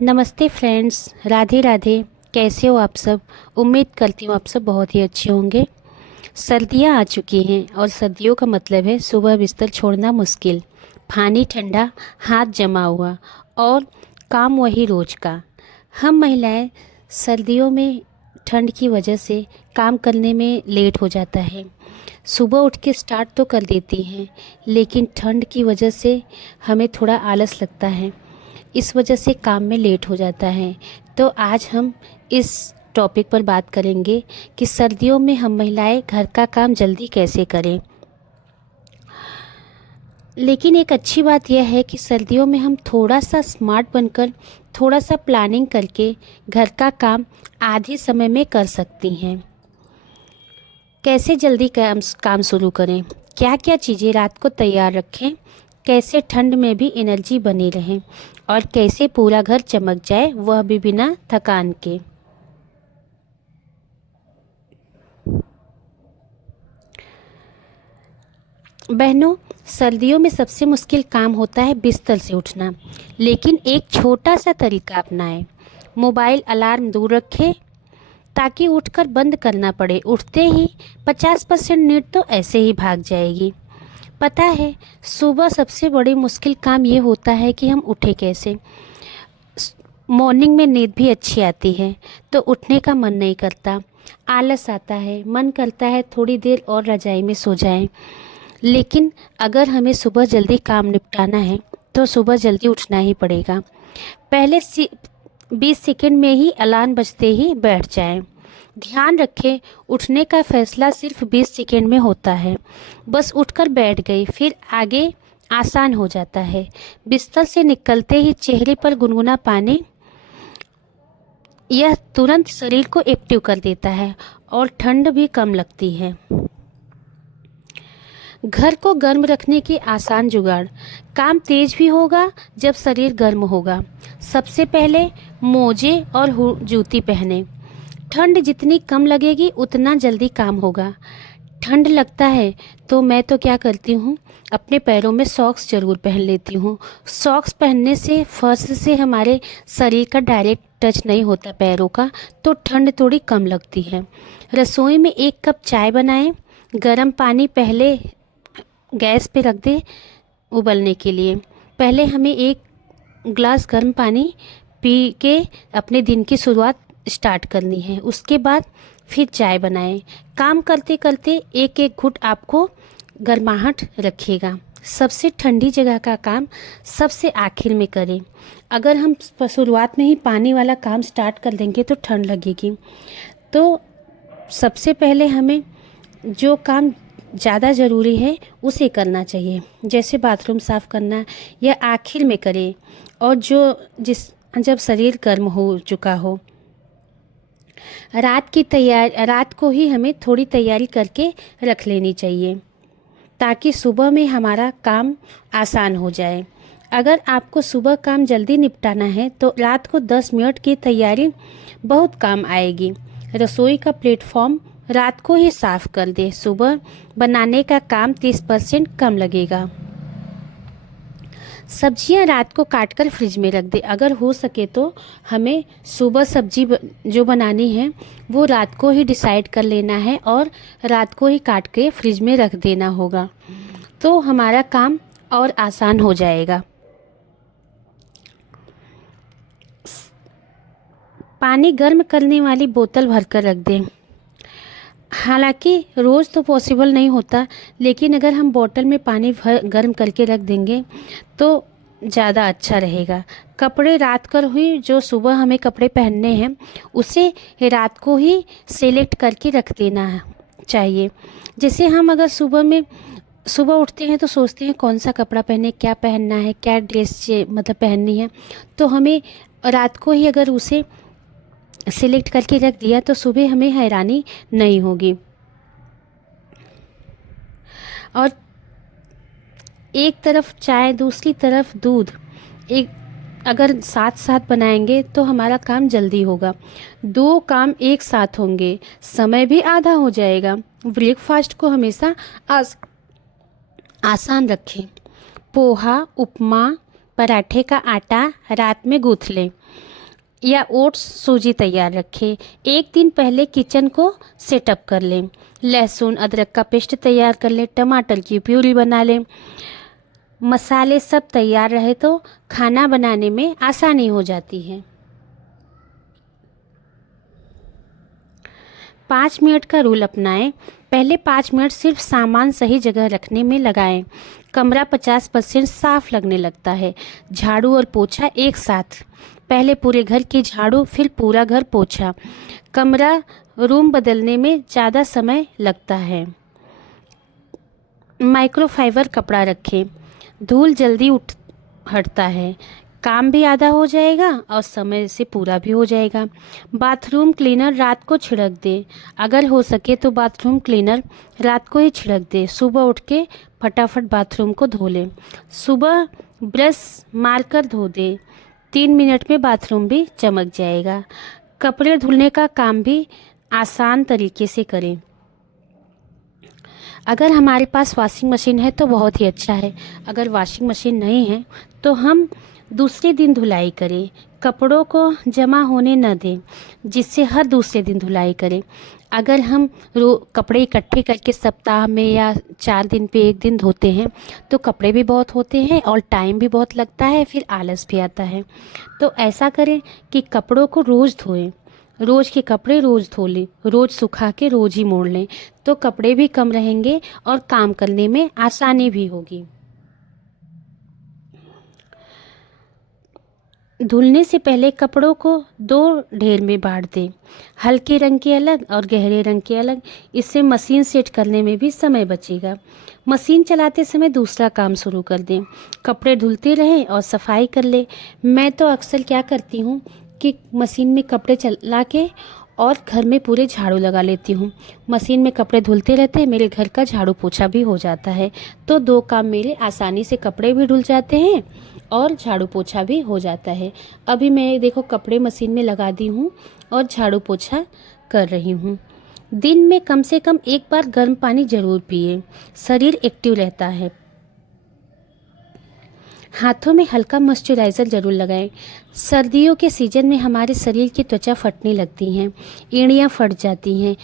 नमस्ते फ्रेंड्स, राधे राधे। कैसे हो आप सब? उम्मीद करती हूँ आप सब बहुत ही अच्छे होंगे। सर्दियाँ आ चुकी हैं और सर्दियों का मतलब है सुबह बिस्तर छोड़ना मुश्किल, पानी ठंडा, हाथ जमा हुआ और काम वही रोज का। हम महिलाएं सर्दियों में ठंड की वजह से काम करने में लेट हो जाता है। सुबह उठ के स्टार्ट तो कर देती हैं, लेकिन ठंड की वजह से हमें थोड़ा आलस लगता है। इस वजह से काम में लेट हो जाता है। तो आज हम इस टॉपिक पर बात करेंगे कि सर्दियों में हम महिलाएं घर का काम जल्दी कैसे करें। लेकिन एक अच्छी बात यह है कि सर्दियों में हम थोड़ा सा स्मार्ट बनकर, थोड़ा सा प्लानिंग करके घर का काम आधे समय में कर सकती हैं। कैसे जल्दी काम शुरू करें, क्या क्या चीज़ें रात को तैयार रखें, कैसे ठंड में भी एनर्जी बनी रहे और कैसे पूरा घर चमक जाए, वह भी बिना थकान के। बहनों, सर्दियों में सबसे मुश्किल काम होता है बिस्तर से उठना। लेकिन एक छोटा सा तरीका अपनाएं। मोबाइल अलार्म दूर रखें ताकि उठकर बंद करना पड़े। उठते ही 50% नींद तो ऐसे ही भाग जाएगी। पता है, सुबह सबसे बड़ी मुश्किल काम ये होता है कि हम उठे कैसे। मॉर्निंग में नींद भी अच्छी आती है तो उठने का मन नहीं करता, आलस आता है, मन करता है थोड़ी देर और रजाई में सो जाएं। लेकिन अगर हमें सुबह जल्दी काम निपटाना है तो सुबह जल्दी उठना ही पड़ेगा। पहले 20 सेकंड में ही अलार्म बजते ही बैठ जाएं। ध्यान रखें, उठने का फैसला सिर्फ 20 सेकंड में होता है। बस उठकर बैठ गई, फिर आगे आसान हो जाता है। बिस्तर से निकलते ही चेहरे पर गुनगुना पानी, यह तुरंत शरीर को एक्टिव कर देता है और ठंड भी कम लगती है। घर को गर्म रखने की आसान जुगाड़। काम तेज भी होगा जब शरीर गर्म होगा। सबसे पहले मोजे और जूती पहने। ठंड जितनी कम लगेगी उतना जल्दी काम होगा। ठंड लगता है तो मैं तो क्या करती हूँ, अपने पैरों में सॉक्स जरूर पहन लेती हूँ। सॉक्स पहनने से फर्श से हमारे शरीर का डायरेक्ट टच नहीं होता पैरों का, तो ठंड थोड़ी कम लगती है। रसोई में 1 कप चाय बनाएं। गर्म पानी पहले गैस पे रख दे उबलने के लिए। पहले हमें 1 ग्लास गर्म पानी पी के अपने दिन की शुरुआत स्टार्ट करनी है। उसके बाद फिर चाय बनाएं। काम करते करते एक एक घुट आपको गर्माहट रखिएगा। सबसे ठंडी जगह का काम सबसे आखिर में करें। अगर हम शुरुआत में ही पानी वाला काम स्टार्ट कर देंगे तो ठंड लगेगी। तो सबसे पहले हमें जो काम ज़्यादा ज़रूरी है उसे करना चाहिए, जैसे बाथरूम साफ़ करना, या आखिर में करें। और जब शरीर गर्म हो चुका हो, रात को ही हमें थोड़ी तैयारी करके रख लेनी चाहिए ताकि सुबह में हमारा काम आसान हो जाए। अगर आपको सुबह काम जल्दी निपटाना है तो रात को 10 मिनट की तैयारी बहुत काम आएगी। रसोई का प्लेटफॉर्म रात को ही साफ कर दे। सुबह बनाने का काम 30% कम लगेगा। सब्जियां रात को काटकर फ्रिज में रख दे। अगर हो सके तो हमें सुबह सब्जी जो बनानी है वो रात को ही डिसाइड कर लेना है और रात को ही काट के फ्रिज में रख देना होगा, तो हमारा काम और आसान हो जाएगा। पानी गर्म करने वाली बोतल भरकर रख दें। हालांकि रोज़ तो पॉसिबल नहीं होता, लेकिन अगर हम बोतल में पानी गर्म करके रख देंगे तो ज़्यादा अच्छा रहेगा। कपड़े रात कर हुई जो सुबह हमें कपड़े पहनने हैं उसे रात को ही सेलेक्ट करके रख देना चाहिए। जैसे हम अगर सुबह उठते हैं तो सोचते हैं कौन सा कपड़ा पहने, क्या पहनना है, क्या ड्रेस मतलब पहननी है, तो हमें रात को ही अगर उसे सिलेक्ट करके रख दिया तो सुबह हमें हैरानी नहीं होगी। और एक तरफ चाय दूसरी तरफ दूध, एक अगर साथ साथ बनाएंगे तो हमारा काम जल्दी होगा। 2 काम एक साथ होंगे, समय भी आधा हो जाएगा। ब्रेकफास्ट को हमेशा आसान रखें। पोहा, उपमा, पराठे का आटा रात में गूँथ लें। या ओट्स सूजी तैयार रखें। एक दिन पहले किचन को सेटअप कर लें। लहसुन अदरक का पेस्ट तैयार कर लें, टमाटर की प्यूरी बना लें। मसाले सब तैयार रहे तो खाना बनाने में आसानी हो जाती है। 5 मिनट का रूल अपनाएं। पहले 5 मिनट सिर्फ सामान सही जगह रखने में लगाएं। कमरा 50% साफ लगने लगता है। झाड़ू और पोछा एक साथ। पहले पूरे घर की झाड़ू, फिर पूरा घर पोछा। कमरा रूम बदलने में ज़्यादा समय लगता है। माइक्रोफाइबर कपड़ा रखें। धूल जल्दी उठ हटता है। काम भी आधा हो जाएगा और समय से पूरा भी हो जाएगा। बाथरूम क्लीनर रात को छिड़क दे। अगर हो सके तो बाथरूम क्लीनर रात को ही छिड़क दे। सुबह उठ के फटाफट बाथरूम को धो ले। सुबह ब्रश मारकर धो दे। 3 मिनट में बाथरूम भी चमक जाएगा। कपड़े धुलने का काम भी आसान तरीके से करें। अगर हमारे पास वॉशिंग मशीन है तो बहुत ही अच्छा है। अगर वॉशिंग मशीन नहीं है तो हम दूसरे दिन धुलाई करें। कपड़ों को जमा होने न दें, जिससे हर दूसरे दिन धुलाई करें। अगर हम कपड़े इकट्ठे करके सप्ताह में या 4 दिन पे एक दिन धोते हैं तो कपड़े भी बहुत होते हैं और टाइम भी बहुत लगता है, फिर आलस भी आता है। तो ऐसा करें कि कपड़ों को रोज़ धोएं। रोज़ के कपड़े रोज़ धो लें, रोज़ सुखा के रोज़ ही मोड़ लें, तो कपड़े भी कम रहेंगे और काम करने में आसानी भी होगी। धुलने से पहले कपड़ों को 2 ढेर में बांट दें। हल्के रंग के अलग और गहरे रंग के अलग। इससे मशीन सेट करने में भी समय बचेगा। मशीन चलाते समय दूसरा काम शुरू कर दें। कपड़े धुलते रहें और सफाई कर लें। मैं तो अक्सर क्या करती हूँ कि मशीन में कपड़े चला के और घर में पूरे झाड़ू लगा लेती हूँ। मशीन में कपड़े धुलते रहते मेरे घर का झाड़ू पोछा भी हो जाता है। तो 2 काम मेरे आसानी से, कपड़े भी धुल जाते हैं और झाड़ू पोछा भी हो जाता है। अभी मैं देखो कपड़े मशीन में लगा दी हूँ और झाड़ू पोछा कर रही हूँ। दिन में कम से कम एक बार गर्म पानी ज़रूर पिए। शरीर एक्टिव रहता है। हाथों में हल्का मॉइस्चराइज़र ज़रूर लगाएं। सर्दियों के सीज़न में हमारे शरीर की त्वचा फटने लगती हैं, एड़ियाँ फट जाती हैं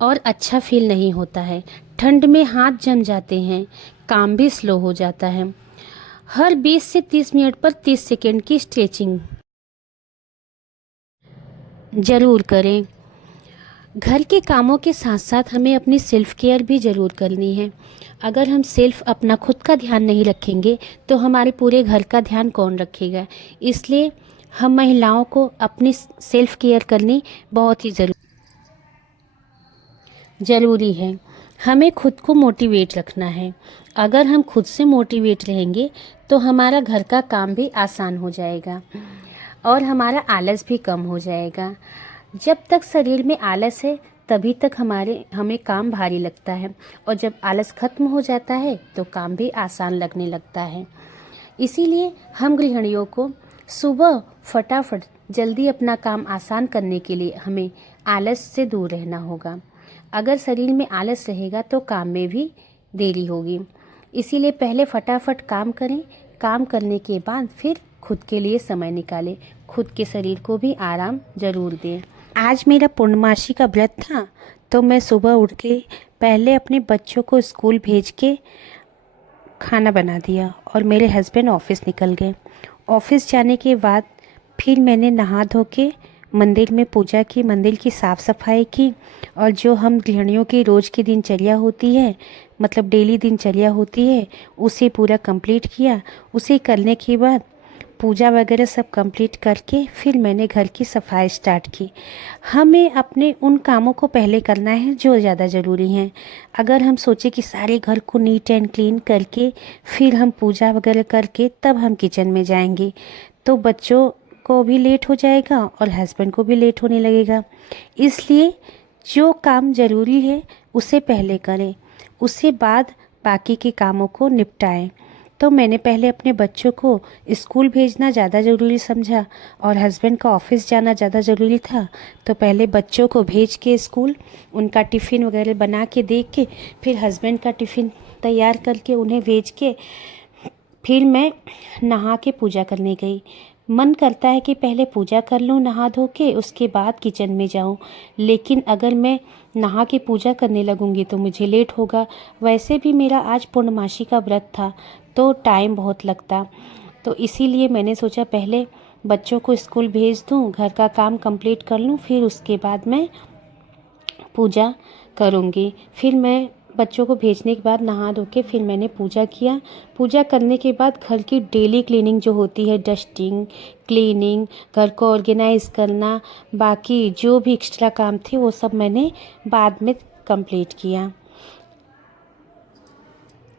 और अच्छा फील नहीं होता है। ठंड में हाथ जम जाते हैं, काम भी स्लो हो जाता है। हर 20 से 30 मिनट पर 30 सेकेंड की स्ट्रेचिंग ज़रूर करें। घर के कामों के साथ साथ हमें अपनी सेल्फ केयर भी ज़रूर करनी है। अगर हम अपना खुद का ध्यान नहीं रखेंगे तो हमारे पूरे घर का ध्यान कौन रखेगा। इसलिए हम महिलाओं को अपनी सेल्फ केयर करनी बहुत ही ज़रूरी है। हमें खुद को मोटिवेट रखना है। अगर हम खुद से मोटिवेट रहेंगे तो हमारा घर का काम भी आसान हो जाएगा और हमारा आलस भी कम हो जाएगा। जब तक शरीर में आलस है तभी तक हमें काम भारी लगता है और जब आलस खत्म हो जाता है तो काम भी आसान लगने लगता है। इसीलिए हम गृहिणियों को सुबह फटाफट जल्दी अपना काम आसान करने के लिए हमें आलस से दूर रहना होगा। अगर शरीर में आलस रहेगा तो काम में भी देरी होगी। इसीलिए पहले फटाफट काम करें। काम करने के बाद फिर खुद के लिए समय निकालें। खुद के शरीर को भी आराम ज़रूर दें। आज मेरा पूर्णमासी का व्रत था तो मैं सुबह उठ के पहले अपने बच्चों को स्कूल भेज के खाना बना दिया और मेरे हस्बैंड ऑफिस निकल गए। ऑफिस जाने के बाद फिर मैंने नहा धो के मंदिर में पूजा की, मंदिर की साफ़ सफाई की और जो हम गृहिणियों की रोज़ की दिनचर्या होती है, मतलब डेली दिनचर्या होती है, उसे पूरा कंप्लीट किया। उसे करने के बाद पूजा वगैरह सब कंप्लीट करके फिर मैंने घर की सफाई स्टार्ट की। हमें अपने उन कामों को पहले करना है जो ज़्यादा ज़रूरी हैं। अगर हम सोचे कि सारे घर को नीट एंड क्लीन करके फिर हम पूजा वगैरह करके तब हम किचन में जाएंगे तो बच्चों को भी लेट हो जाएगा और हस्बैंड को भी लेट होने लगेगा। इसलिए जो काम ज़रूरी है उसे पहले करें, उससे बाद बाकी के कामों को निपटाएं। तो मैंने पहले अपने बच्चों को स्कूल भेजना ज़्यादा ज़रूरी समझा और हस्बैंड का ऑफिस जाना ज़्यादा ज़रूरी था। तो पहले बच्चों को भेज के स्कूल, उनका टिफ़िन वगैरह बना के दे के फिर हस्बैंड का टिफ़िन तैयार करके उन्हें भेज के फिर मैं नहा के पूजा करने गई। मन करता है कि पहले पूजा कर लूँ नहा धो के, उसके बाद किचन में जाऊँ, लेकिन अगर मैं नहा के पूजा करने लगूँगी तो मुझे लेट होगा। वैसे भी मेरा आज पूर्णमासी का व्रत था तो टाइम बहुत लगता, तो इसीलिए मैंने सोचा पहले बच्चों को स्कूल भेज दूँ, घर का काम कंप्लीट कर लूँ, फिर उसके बाद मैं पूजा करूँगी। फिर मैं बच्चों को भेजने के बाद नहा धो के फिर मैंने पूजा किया। पूजा करने के बाद घर की डेली क्लीनिंग जो होती है, डस्टिंग, क्लीनिंग, घर को ऑर्गेनाइज़ करना, बाकी जो भी एक्स्ट्रा काम थे वो सब मैंने बाद में कंप्लीट किया।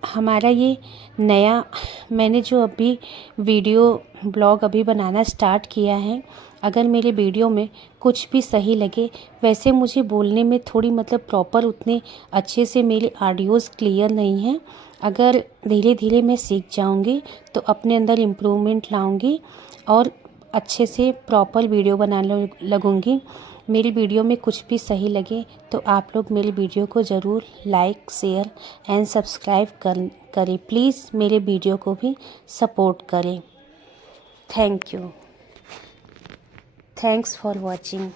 हमारा ये नया मैंने जो अभी वीडियो ब्लॉग अभी बनाना स्टार्ट किया है, अगर मेरे वीडियो में कुछ भी सही लगे, वैसे मुझे बोलने में थोड़ी प्रॉपर उतने अच्छे से मेरे ऑडियोज़ क्लियर नहीं हैं। अगर धीरे धीरे मैं सीख जाऊंगी तो अपने अंदर इम्प्रूवमेंट लाऊंगी और अच्छे से प्रॉपर वीडियो बनाने लगूंगी। मेरी वीडियो में कुछ भी सही लगे तो आप लोग मेरी वीडियो को ज़रूर लाइक, शेयर एंड सब्सक्राइब करें। प्लीज़ मेरे वीडियो को भी सपोर्ट करें। Thank you. Thanks for watching.